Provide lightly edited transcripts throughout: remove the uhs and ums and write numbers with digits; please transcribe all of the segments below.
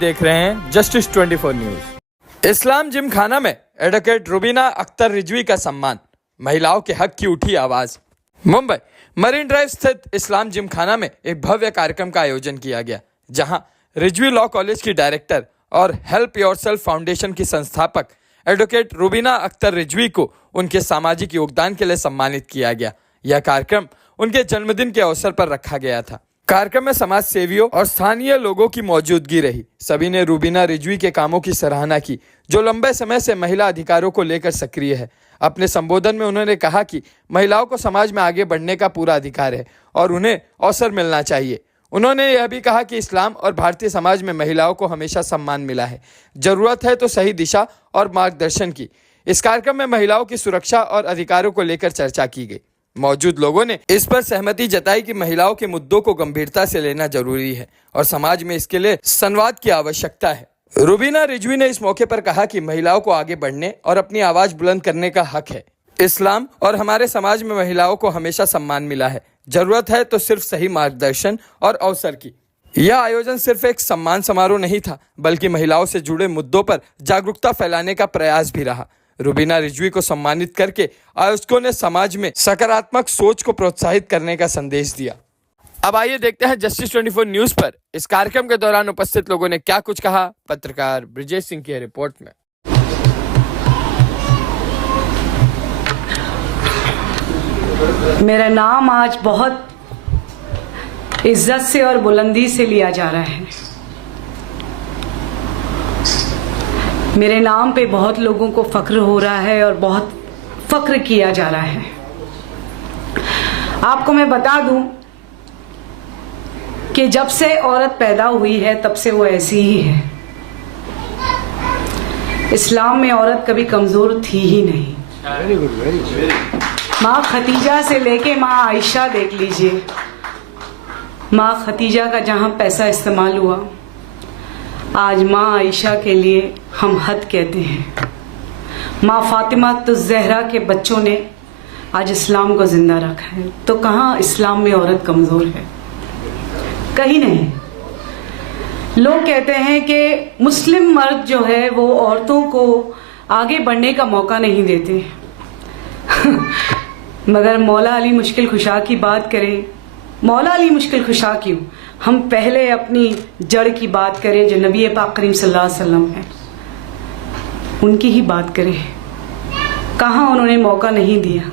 देख रहे हैं जस्टिस 24 न्यूज। इस्लाम जिमखाना में एडवोकेट रुबीना अख्तर रिजवी का सम्मान, महिलाओं के हक की उठी आवाज। मुंबई मरीन ड्राइव स्थित इस्लाम जिमखाना में एक भव्य कार्यक्रम का आयोजन किया गया, जहां रिजवी लॉ कॉलेज की डायरेक्टर और हेल्प योरसेल्फ फाउंडेशन की संस्थापक एडवोकेट रुबीना अख्तर रिजवी को उनके सामाजिक योगदान के लिए सम्मानित किया गया। यह कार्यक्रम उनके जन्मदिन के अवसर पर रखा गया था। कार्यक्रम में समाज सेवियों और स्थानीय लोगों की मौजूदगी रही। सभी ने रुबीना रिजवी के कामों की सराहना की, जो लंबे समय से महिला अधिकारों को लेकर सक्रिय है। अपने संबोधन में उन्होंने कहा कि महिलाओं को समाज में आगे बढ़ने का पूरा अधिकार है और उन्हें अवसर मिलना चाहिए। उन्होंने यह भी कहा कि इस्लाम और भारतीय समाज में महिलाओं को हमेशा सम्मान मिला है, जरूरत है तो सही दिशा और मार्गदर्शन की। इस कार्यक्रम में महिलाओं की सुरक्षा और अधिकारों को लेकर चर्चा की गई। मौजूद लोगों ने इस पर सहमति जताई कि महिलाओं के मुद्दों को गंभीरता से लेना जरूरी है और समाज में इसके लिए संवाद की आवश्यकता है। रुबीना रिजवी ने इस मौके पर कहा कि महिलाओं को आगे बढ़ने और अपनी आवाज बुलंद करने का हक है। इस्लाम और हमारे समाज में महिलाओं को हमेशा सम्मान मिला है, जरूरत है तो सिर्फ सही मार्गदर्शन और अवसर की। यह आयोजन सिर्फ एक सम्मान समारोह नहीं था, बल्कि महिलाओं से जुड़े मुद्दों पर जागरूकता फैलाने का प्रयास भी रहा। रुबीना रिजवी को सम्मानित करके आयोजकों ने समाज में सकारात्मक सोच को प्रोत्साहित करने का संदेश दिया। अब आइए देखते हैं जस्टिस 24 न्यूज पर इस कार्यक्रम के दौरान उपस्थित लोगों ने क्या कुछ कहा। पत्रकार ब्रिजेश सिंह की रिपोर्ट में। मेरा नाम आज बहुत इज्जत से और बुलंदी से लिया जा रहा है। मेरे नाम पे बहुत लोगों को फख्र हो रहा है और बहुत फख्र किया जा रहा है। आपको मैं बता दूं कि जब से औरत पैदा हुई है तब से वो ऐसी ही है। इस्लाम में औरत कभी कमजोर थी ही नहीं। माँ खतीजा से लेके माँ आयशा देख लीजिए। माँ खतीजा का जहां पैसा इस्तेमाल हुआ, आज माँ आयशा के लिए हम हद कहते हैं। माँ फातिमा तो ज़हरा के बच्चों ने आज इस्लाम को जिंदा रखा है। तो कहाँ इस्लाम में औरत कमज़ोर है? कहीं नहीं। लोग कहते हैं कि मुस्लिम मर्द जो है वो औरतों को आगे बढ़ने का मौका नहीं देते। मगर मौला अली मुश्किल खुशा की बात करें, मौला अली मुश्किल खुशा क्यों, हम पहले अपनी जड़ की बात करें जो नबी पाक करीम सल्लल्लाहु अलैहि वसल्लम है, उनकी ही बात करें। कहाँ उन्होंने मौका नहीं दिया।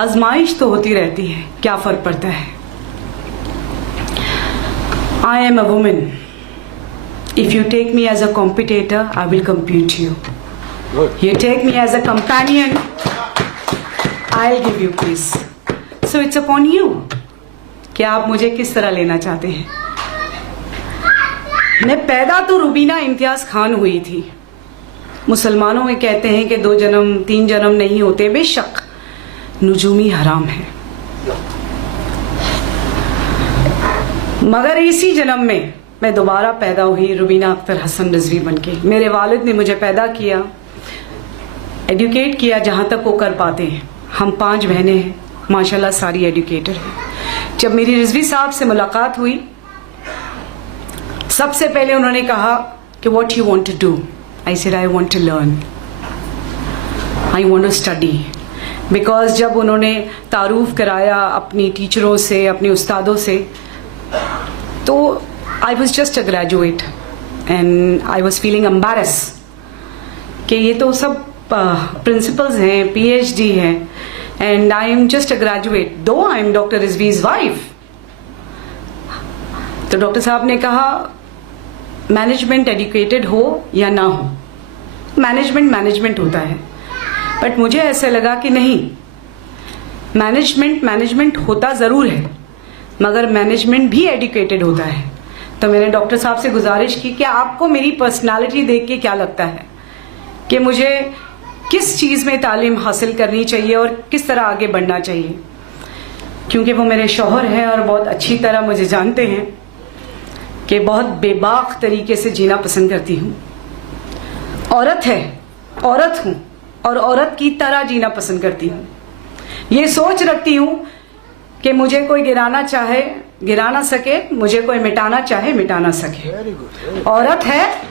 आजमाइश तो होती रहती है, क्या फर्क पड़ता है। I am a women. If you take me as a competitor, I will compete you. You take me as a companion, I'll give you peace. So it's upon you. कि आप मुझे किस तरह लेना चाहते हैं। मैं पैदा तो रुबीना इम्तियाज खान हुई थी। मुसलमानों में कहते हैं कि 2 जन्म 3 जन्म नहीं होते। बेशक नुजूमी हराम है, मगर इसी जन्म में मैं दोबारा पैदा हुई रुबीना अख्तर हसन रिजवी बनके। मेरे वालिद ने मुझे पैदा किया, एडुकेट किया जहाँ तक वो कर पाते हैं। हम 5 बहनें हैं, माशाल्लाह सारी एडुकेटर हैं। जब मेरी रिजवी साहब से मुलाकात हुई, सबसे पहले उन्होंने कहा कि what you want to do. I said I want to learn, I want to study. Because जब उन्होंने तारुफ कराया अपनी टीचरों से, अपने उस्तादों से, तो I was just a graduate and I was feeling embarrass कि ये तो सब प्रिंसिपल्स हैं, PhD हैं, and I am just a graduate, दो आई एम डॉक्टर रिजवीज वाइफ। तो डॉक्टर साहब ने कहा मैनेजमेंट एडुकेटेड हो या ना हो, मैनेजमेंट होता है। बट मुझे ऐसा लगा कि नहीं, मैनेजमेंट होता ज़रूर है, मगर मैनेजमेंट भी एडुकेटेड होता है। तो मैंने डॉक्टर साहब से गुजारिश की कि आपको मेरी पर्सनालिटी देख के क्या लगता है कि मुझे किस चीज़ में तालीम हासिल करनी चाहिए और किस तरह आगे बढ़ना चाहिए। क्योंकि वो मेरे शौहर हैं और बहुत अच्छी तरह मुझे जानते हैं कि बहुत बेबाक तरीके से जीना पसंद करती हूँ। औरत है, औरत हूँ और औरत की तरह जीना पसंद करती हूँ। ये सोच रखती हूँ कि मुझे कोई गिराना चाहे गिरा ना सके, मुझे कोई मिटाना चाहे मिटा ना सके। औरत है,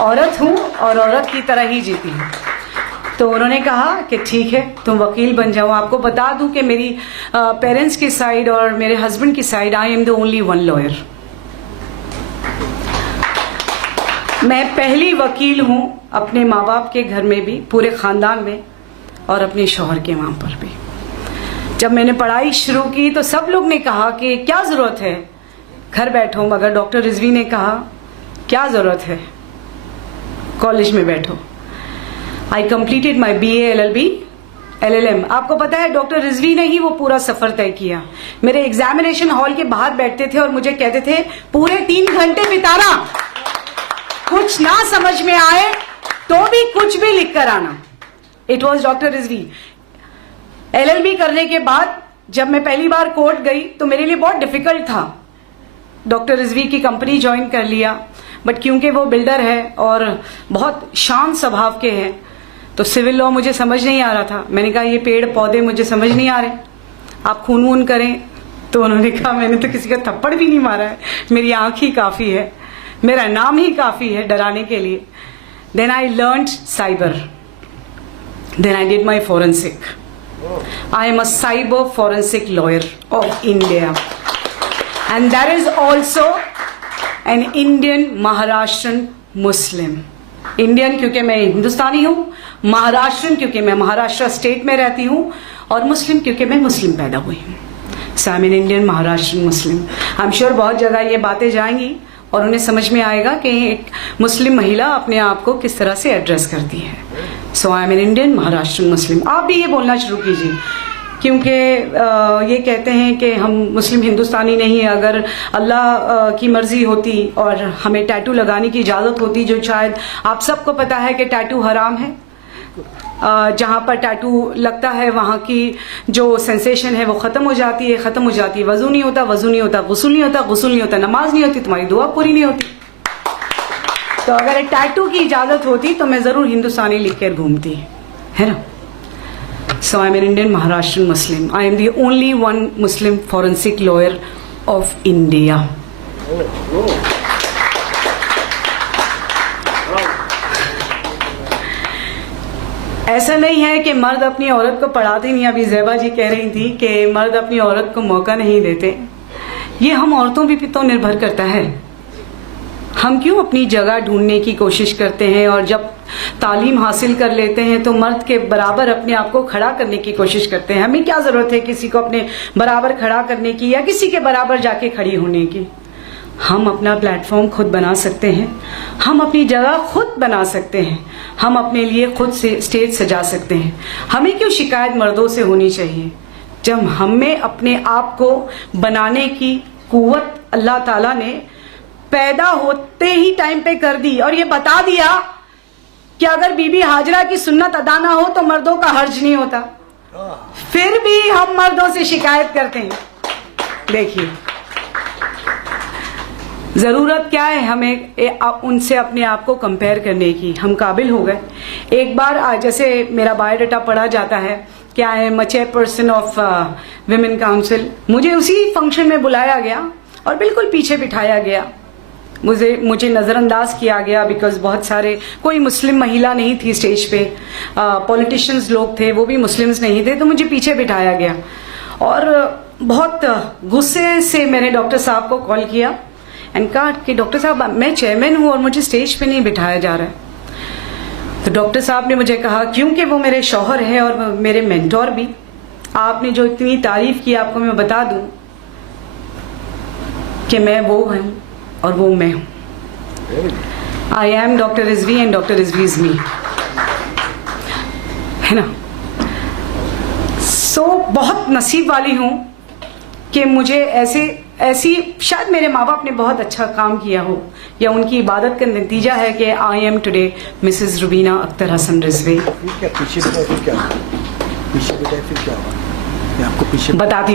औरत हूँ और औरत की तरह ही जीती हूँ। तो उन्होंने कहा कि ठीक है, तुम वकील बन जाओ। आपको बता दूं कि मेरी पेरेंट्स की साइड और मेरे हस्बैंड की side, I am the only one lawyer. मैं पहली वकील हूँ अपने माँ बाप के घर में भी, पूरे खानदान में, और अपने शौहर के वहां पर भी। जब मैंने पढ़ाई शुरू की तो सब लोग ने कहा कि क्या जरूरत है, घर बैठो, मगर डॉक्टर रिजवी ने कहा क्या जरूरत है, कॉलेज में बैठो। I completed my BA LLB LLM। आपको पता है डॉक्टर रिजवी ने ही वो पूरा सफर तय किया। मेरे एग्जामिनेशन हॉल के बाहर बैठते थे और मुझे कहते थे पूरे 3 घंटे बिताना, कुछ ना समझ में आए तो भी कुछ भी लिख कर आना। It was doctor Rizvi. LLB करने के बाद जब मैं पहली बार कोर्ट गई तो मेरे लिए बहुत डिफिकल्ट था। डॉक्टर रिजवी की कंपनी ज्वाइन कर लिया, बट क्योंकि वो बिल्डर है और बहुत शांत स्वभाव के हैं तो सिविल लॉ मुझे समझ नहीं आ रहा था। मैंने कहा ये पेड़ पौधे मुझे समझ नहीं आ रहे, आप खून वून करें। तो उन्होंने कहा मैंने तो किसी का थप्पड़ भी नहीं मारा है, मेरी आंख ही काफी है, मेरा नाम ही काफी है डराने के लिए। Then I learned cyber, then I did my forensic. I am a cyber forensic lawyer of India, and that is also an Indian Maharashtrian Muslim. Indian क्योंकि मैं हिंदुस्तानी हूँ, महाराष्ट्रन क्योंकि मैं महाराष्ट्र स्टेट में रहती हूँ, और मुस्लिम क्योंकि मैं मुस्लिम पैदा हुई हूँ। So I'm an Indian Maharashtrian Muslim. I'm sure बहुत जगह ये बातें जाएंगी और उन्हें समझ में आएगा कि एक मुस्लिम महिला अपने आप को किस तरह से एड्रेस करती है। So I am an Indian Maharashtrian Muslim. आप भी ये बोलना शुरू कीजिए, क्योंकि ये कहते हैं कि हम मुस्लिम हिंदुस्तानी नहीं है। अगर अल्लाह की मर्जी होती और हमें टैटू लगाने की इजाज़त होती, जो शायद आप सबको पता है कि टैटू हराम है, जहाँ पर टैटू लगता है वहाँ की जो सेंसेशन है वो ख़त्म हो जाती है, ख़त्म हो जाती है। वज़ू नहीं होता, वज़ू नहीं होता, गुस्ल नहीं होता, गुस्ल नहीं होता, नमाज नहीं होती, तुम्हारी दुआ पूरी नहीं होती। तो अगर टैटू की इजाज़त होती तो मैं ज़रूर हिंदुस्तानी लिख कर घूमती, है ना। So I am an Indian Maharashtrian Muslim. I am the only one Muslim forensic lawyer of India. ऐसा नहीं है कि मर्द अपनी औरत को पढ़ाते नहीं। अभी ज़ैबा जी कह रही थी कि मर्द अपनी औरत को मौका नहीं देते। ये हम औरतों भी तो निर्भर करता है। हम क्यों अपनी जगह ढूंढने की कोशिश करते हैं, और जब तालीम हासिल कर लेते हैं तो मर्द के बराबर अपने आप को खड़ा करने की कोशिश करते हैं। हमें क्या ज़रूरत है किसी को अपने बराबर खड़ा करने की या किसी के बराबर जाके खड़ी होने की। हम अपना प्लेटफॉर्म खुद बना सकते हैं, हम अपनी जगह खुद बना सकते हैं, हम अपने लिए खुद से स्टेज सजा सकते हैं। हमें क्यों शिकायत मर्दों से होनी चाहिए, जब हमें अपने आप को बनाने की कुव्वत अल्लाह ताला ने पैदा होते ही टाइम पे कर दी, और ये बता दिया कि अगर बीबी हाजरा की सुन्नत अदा ना हो तो मर्दों का हर्ज नहीं होता। फिर भी हम मर्दों से शिकायत करते हैं। देखिए जरूरत क्या है हमें उनसे अपने आप को कंपेयर करने की। हम काबिल हो गए। एक बार जैसे मेरा बायोडाटा पढ़ा जाता है कि I am a chairperson of women council. मुझे उसी फंक्शन में बुलाया गया और बिल्कुल पीछे बिठाया गया। मुझे नज़रअंदाज किया गया बिकॉज बहुत सारे, कोई मुस्लिम महिला नहीं थी स्टेज पे, पॉलिटिशियंस लोग थे, वो भी मुस्लिम्स नहीं थे, तो मुझे पीछे बिठाया गया। और बहुत गुस्से से मैंने डॉक्टर साहब को कॉल किया एंड कहा कि डॉक्टर साहब मैं चेयरमैन हूँ और मुझे स्टेज पे नहीं बिठाया जा रहा है। तो डॉक्टर साहब ने मुझे कहा, क्योंकि वो मेरे शौहर है और मेरे मेंटोर भी, आपने जो इतनी तारीफ की आपको मैं बता दूं कि मैं वो हूँ और वो मैं हूँ। I am doctor Rizvi and doctor Rizvi is me, है ना। सो बहुत नसीब वाली हूँ कि मुझे ऐसी शायद मेरे माँ बाप ने बहुत अच्छा काम किया हो, या उनकी इबादत का नतीजा है कि I am today Mrs Rubina Akhtar Hasan Rizvi. बताती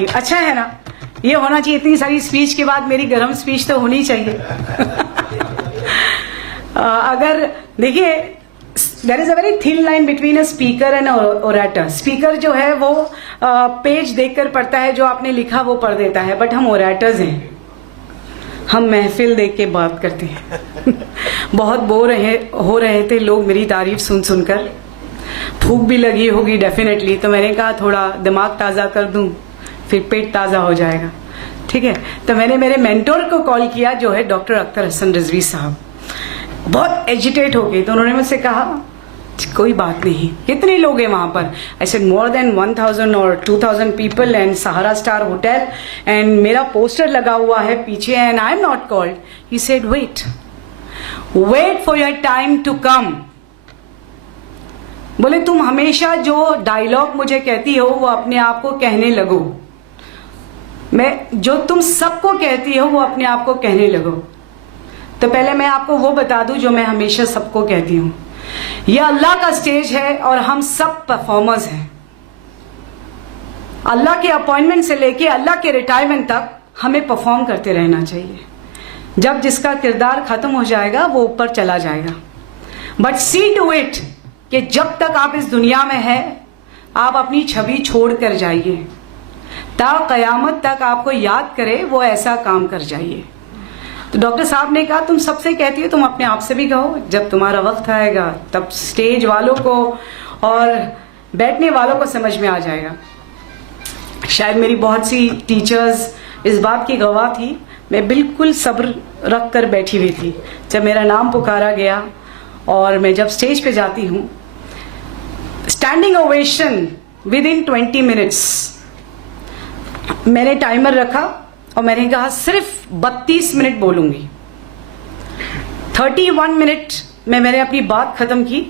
हूँ। अच्छा है ना, ये होना चाहिए। इतनी सारी स्पीच के बाद मेरी गर्म स्पीच तो होनी चाहिए। अगर देखिए there is a very thin line between a speaker and orator. Speaker जो है वो पेज देखकर पढ़ता है, जो आपने लिखा वो पढ़ देता है, बट हम ओरेटर्स हैं, हम महफिल देख के बात करते हैं। बहुत बोर हो रहे थे लोग मेरी तारीफ सुन सुनकर, भूख भी लगी होगी डेफिनेटली, तो मैंने कहा थोड़ा दिमाग ताज़ा कर दूं, फिर पेट ताज़ा हो जाएगा। ठीक है, तो मैंने मेरे मेंटोर को कॉल किया जो है डॉक्टर अख्तर हसन रिजवी साहब। बहुत एजिटेट हो गई, तो उन्होंने मुझसे कहा कोई बात नहीं, कितने लोग हैं वहां पर? आई सेड मोर देन 1000 और 2000 people and Sahara Star hotel, and मेरा पोस्टर लगा हुआ है पीछे, and I am not called. He said wait for your time to come. बोले तुम हमेशा जो डायलॉग मुझे कहती हो वो अपने आप को कहने लगो, मैं जो तुम सबको कहती हो वो अपने आप को कहने लगो। तो पहले मैं आपको वो बता दूं जो मैं हमेशा सबको कहती हूं, यह अल्लाह का स्टेज है और हम सब परफॉर्मर्स हैं। अल्लाह के अपॉइंटमेंट से लेके अल्लाह के रिटायरमेंट तक हमें परफॉर्म करते रहना चाहिए। जब जिसका किरदार खत्म हो जाएगा वो ऊपर चला जाएगा, बट सी टू इट कि जब तक आप इस दुनिया में हैं आप अपनी छवि छोड़ कर जाइए, ता कयामत तक आपको याद करे वो ऐसा काम कर जाइए। तो डॉक्टर साहब ने कहा तुम सबसे कहती हो, तुम अपने आप से भी कहो, जब तुम्हारा वक्त आएगा तब स्टेज वालों को और बैठने वालों को समझ में आ जाएगा। शायद मेरी बहुत सी टीचर्स इस बात की गवाह थी, मैं बिल्कुल सब्र रख कर बैठी हुई थी जब मेरा नाम पुकारा गया, और मैं जब स्टेज पे जाती हूँ, standing ovation with in 20 minutes. मैंने टाइमर रखा और मैंने कहा सिर्फ 32 मिनट बोलूंगी। 31 मिनट में मैंने अपनी बात खत्म की।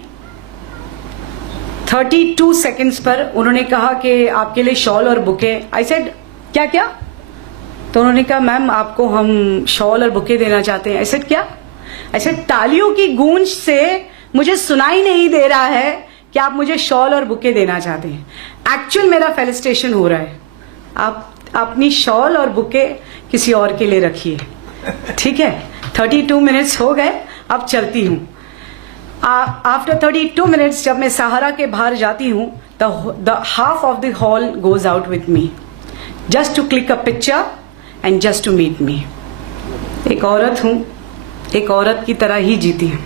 32 सेकंड्स पर उन्होंने कहा कि आपके लिए शॉल और बुके। आई सेड क्या क्या? तो उन्होंने कहा मैम आपको हम शॉल और बुके देना चाहते हैं। आई सेड क्या? आई सेड तालियों की गूंज से मुझे सुनाई नहीं दे रहा है कि आप मुझे शॉल और बुके देना चाहते हैं। एक्चुअल मेरा फेलिसिटेशन हो रहा है, आप अपनी शॉल और बुके किसी और के लिए रखिए। ठीक है, 32 मिनट्स हो गए, अब चलती हूँ। आफ्टर 32 मिनट्स जब मैं सहारा के बाहर जाती हूँ, the half of the hall goes out with me just to click a picture and just to meet me. एक औरत हूँ, एक औरत की तरह ही जीती हूँ।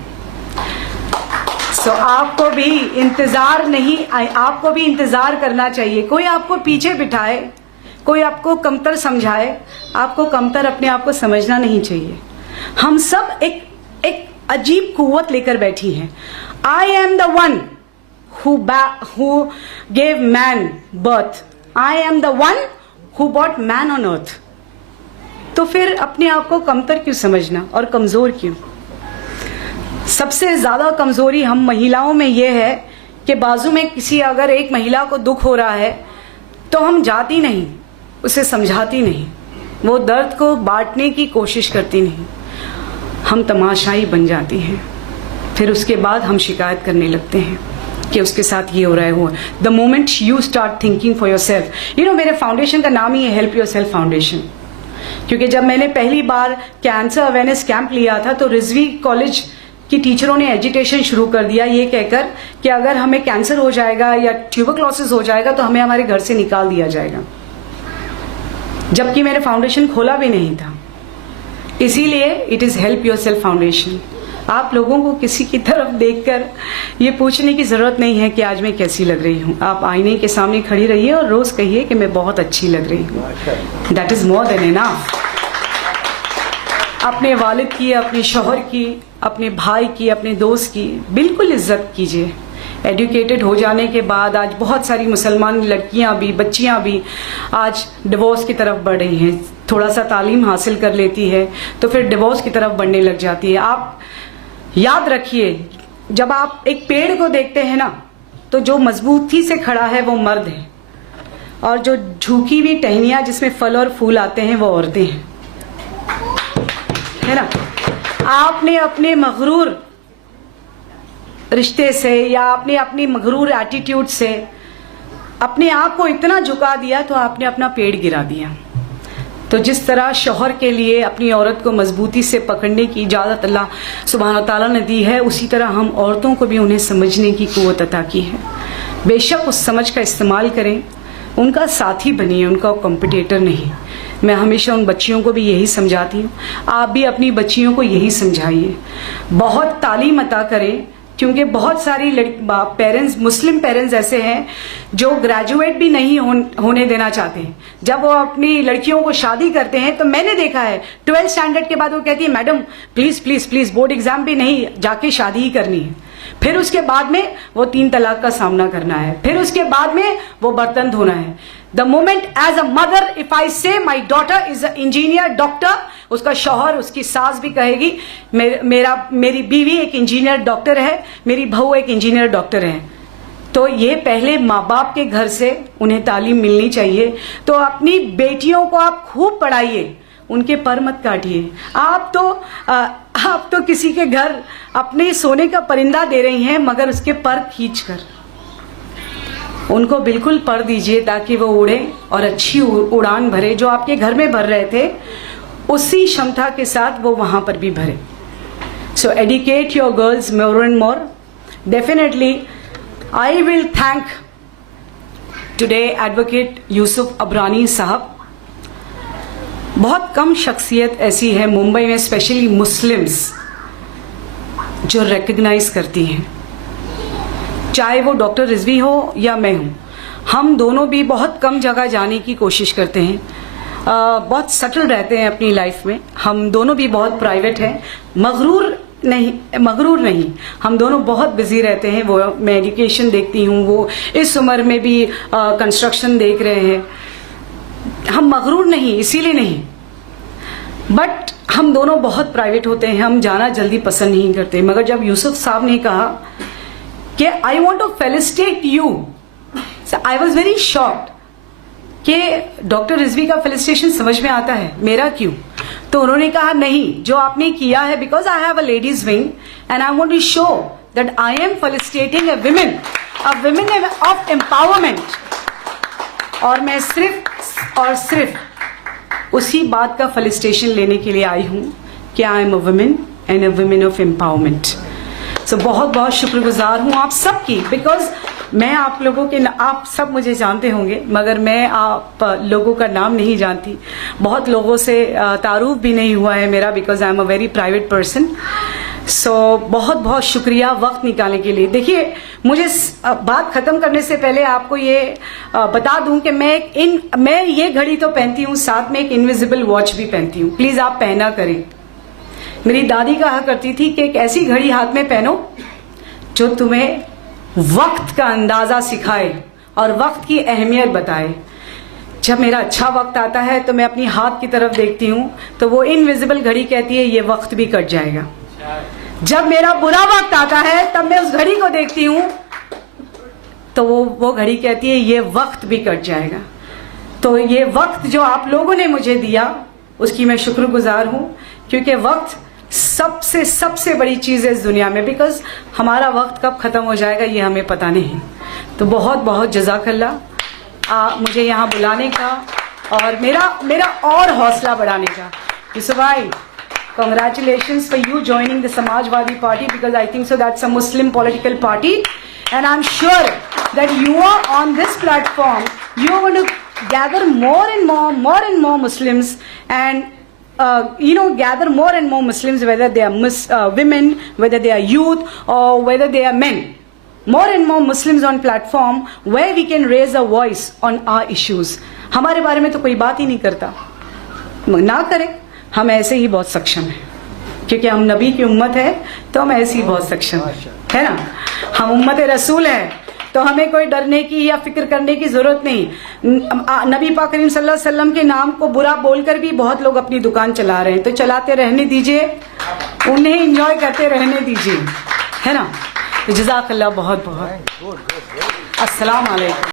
सो आपको भी इंतजार करना चाहिए। कोई आपको पीछे बिठाए, कोई आपको कमतर समझाए, आपको कमतर अपने आप को समझना नहीं चाहिए। हम सब एक अजीब कुव्वत लेकर बैठी हैं। आई am the one who gave man birth, I am the one who bought man on earth. तो फिर अपने आप को कमतर क्यों समझना और कमजोर क्यों? सबसे ज्यादा कमजोरी हम महिलाओं में यह है कि बाजू में किसी अगर एक महिला को दुख हो रहा है तो हम जाती नहीं, उसे समझाती नहीं, वो दर्द को बांटने की कोशिश करती नहीं, हम तमाशाई बन जाती हैं। फिर उसके बाद हम शिकायत करने लगते हैं कि उसके साथ ये हो रहा है वो। The moment you start thinking for your self, you know मेरे फाउंडेशन का नाम ही है हेल्प योर सेल्फ फाउंडेशन, क्योंकि जब मैंने पहली बार कैंसर अवेयरनेस कैंप लिया था तो रिजवी कॉलेज की टीचरों ने एजिटेशन शुरू कर दिया ये कहकर कि अगर हमें कैंसर हो जाएगा या ट्यूबरक्लोसिस हो जाएगा तो हमें हमारे घर से निकाल दिया जाएगा, जबकि मैंने फाउंडेशन खोला भी नहीं था। इसीलिए it is help your self foundation. आप लोगों को किसी की तरफ देखकर ये पूछने की जरूरत नहीं है कि आज मैं कैसी लग रही हूँ। आप आईने के सामने खड़ी रहिए और रोज कहिए कि मैं बहुत अच्छी लग रही हूँ। That is more than enough. अपने वालिद की, अपने शौहर की, अपने भाई की, अपने दोस्त की बिल्कुल इज्जत कीजिए। एजुकेटेड हो जाने के बाद आज बहुत सारी मुसलमान लड़कियां भी, बच्चियां भी आज डिवोर्स की तरफ बढ़ रही हैं। थोड़ा सा तालीम हासिल कर लेती है तो फिर डिवोर्स की तरफ बढ़ने लग जाती है। आप याद रखिए, जब आप एक पेड़ को देखते हैं ना तो जो मजबूती से खड़ा है वो मर्द है, और जो झुकी हुई टहनियां जिसमें फल और फूल आते हैं वो औरतें हैं, है ना। आपने अपने मगरूर रिश्ते से या आपने अपनी मगरूर एटीट्यूड से अपने आप को इतना झुका दिया तो आपने अपना पेड़ गिरा दिया। तो जिस तरह शौहर के लिए अपनी औरत को मजबूती से पकड़ने की इजाज़त अल्लाह सुब्हान व तआला ने दी है, उसी तरह हम औरतों को भी उन्हें समझने की क़ुव्वत अता की है। बेशक उस समझ का इस्तेमाल करें, उनका साथी बनिए, उनका कॉम्पिटिटर नहीं। मैं हमेशा उन बच्चियों को भी यही समझाती हूँ, आप भी अपनी बच्चियों को यही समझाइए। बहुत तालीम अता करें, क्योंकि बहुत सारी पेरेंट्स, मुस्लिम पेरेंट्स ऐसे हैं जो ग्रेजुएट भी नहीं होने देना चाहते हैं। जब वो अपनी लड़कियों को शादी करते हैं तो मैंने देखा है 12th स्टैंडर्ड के बाद वो कहती है madam please please please board exam भी नहीं, जाके शादी ही करनी है। फिर उसके बाद में वो 3 तलाक का सामना करना है, फिर उसके बाद में वो बर्तन धोना है। The moment as a mother if I say my daughter is a engineer doctor, उसका शौहर, उसकी सास भी कहेगी मेरी बीवी एक इंजीनियर डॉक्टर है, मेरी बहू एक इंजीनियर डॉक्टर है। तो ये पहले माँ बाप के घर से उन्हें तालीम मिलनी चाहिए। तो अपनी बेटियों को आप खूब पढ़ाइए, उनके पर मत काटिए। आप तो किसी के घर अपने सोने का परिंदा दे रही हैं, मगर उसके पर खींच कर उनको बिल्कुल पर दीजिए ताकि वो उड़े और अच्छी उड़ान भरे। जो आपके घर में भर रहे थे उसी क्षमता के साथ वो वहां पर भी भरे। So educate your girls more and more. Definitely I will thank today advocate Yusuf Abrani साहब। बहुत कम शख्सियत ऐसी है मुंबई में, स्पेशली मुस्लिम्स, जो रिकग्नाइज करती हैं, चाहे वो डॉक्टर रिजवी हो या मैं हूँ। हम दोनों भी बहुत कम जगह जाने की कोशिश करते हैं, बहुत सटल रहते हैं अपनी लाइफ में। हम दोनों भी बहुत प्राइवेट हैं, मगरूर नहीं, हम दोनों बहुत बिजी रहते हैं। वो मैं एजुकेशन देखती हूँ, वो इस उम्र में भी कंस्ट्रक्शन देख रहे हैं। हम मगरूर नहीं, इसीलिए नहीं, बट हम दोनों बहुत प्राइवेट होते हैं, हम जाना जल्दी पसंद नहीं करते। मगर जब यूसुफ साहब ने कहा कि I want to felicitate you, I was very shocked कि डॉक्टर रिजवी का फेलिसिटेशन समझ में आता है, मेरा क्यों? तो उन्होंने कहा नहीं, जो आपने किया है, because I have a ladies wing and I want to show that I am felicitating a women of empowerment. और मैं सिर्फ और सिर्फ उसी बात का फेलिसिटेशन लेने के लिए आई हूं कि I am a women and a women of empowerment. So बहुत बहुत शुक्रगुजार हूं आप सबकी, बिकॉज मैं आप लोगों के, आप सब मुझे जानते होंगे मगर मैं आप लोगों का नाम नहीं जानती। बहुत लोगों से तारुफ भी नहीं हुआ है मेरा, because I am a very private person. So बहुत बहुत शुक्रिया वक्त निकालने के लिए। देखिए, मुझे बात खत्म करने से पहले आपको ये बता दूं कि मैं ये घड़ी तो पहनती हूँ, साथ में एक इनविजिबल वॉच भी पहनती हूँ। प्लीज आप पहना करें। मेरी दादी कहा करती थी कि एक ऐसी घड़ी हाथ में पहनो जो तुम्हें वक्त का अंदाजा सिखाए और वक्त की अहमियत बताए। जब मेरा अच्छा वक्त आता है तो मैं अपनी हाथ की तरफ देखती हूँ तो वो इनविजिबल घड़ी कहती है ये वक्त भी कट जाएगा। जब मेरा बुरा वक्त आता है तब मैं उस घड़ी को देखती हूँ तो वो घड़ी कहती है ये वक्त भी कट जाएगा। तो ये वक्त जो आप लोगों ने मुझे दिया उसकी मैं शुक्रगुजार हूँ, क्योंकि वक्त सबसे बड़ी चीज़ है इस दुनिया में, बिकॉज हमारा वक्त कब ख़त्म हो जाएगा ये हमें पता नहीं। तो बहुत बहुत जज़ाकल्लाह मुझे यहाँ बुलाने का और मेरा और हौसला बढ़ाने का। यूसुफ भाई, congratulations for you joining the Samajwadi Party, because I think so that's a Muslim political party, and I'm sure that you are on this platform, you are going to gather more and more Muslims, and gather more and more Muslims, whether they are women, whether they are youth, or whether they are men. More and more Muslims on platform where we can raise a voice on our issues. हमारे बारे में तो कोई बात ही नहीं करता, ना करें, हम ऐसे ही बहुत सक्षम हैं, क्योंकि हम नबी की उम्मत है तो हम ऐसे ही बहुत सक्षम है ना। हम उम्मत रसूल हैं तो हमें कोई डरने की या फिक्र करने की जरूरत नहीं। नबी पाक करीम सल्लल्लाहु अलैहि वसल्लम के नाम को बुरा बोलकर भी बहुत लोग अपनी दुकान चला रहे हैं, तो चलाते रहने दीजिए, उन्हें एंजॉय करते रहने दीजिए, है ना। जज़ाकल्लाह बहुत बहुत। अस्सलाम वालेकुम।